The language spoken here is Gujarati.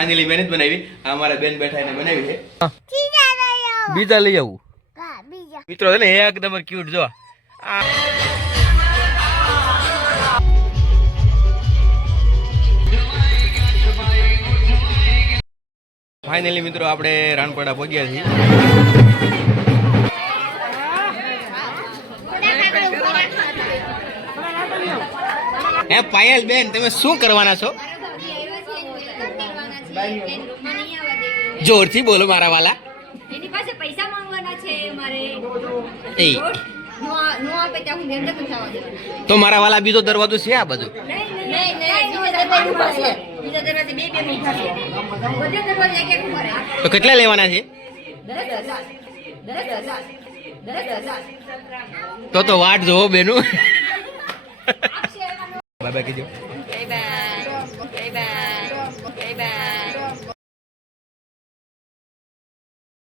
ફાઇનલી મેં જ બનાવી. આ અમારા બેન બેઠા એને બનાવી છે. બીજા લઈ આવું મિત્રો છે ને એકદમ ક્યુટ જો. ફાઇનલી મિત્રો આપણે રાણપડા પહોંચ્યા છીએ. હે પાયલ બેન તમે શું કરવાના છો? જોરથી બોલો મારા વાલા. એની પાસે પૈસા માંગવાના છે મારે. એ નો આપે ત્યાં હું અંદર થવા દેવાના. તો મારા વાલા બીજો દરવાજો છે આ બધું. નહીં બીજા દરવાજે બે મીઠા છે. બધે દરવાજે એક એક ઉભા રહે. તો કેટલા લેવાના છે? 10,000. તો વાટ જોવો બેનું. બાબા કીધું bye bye bye bye bye bye.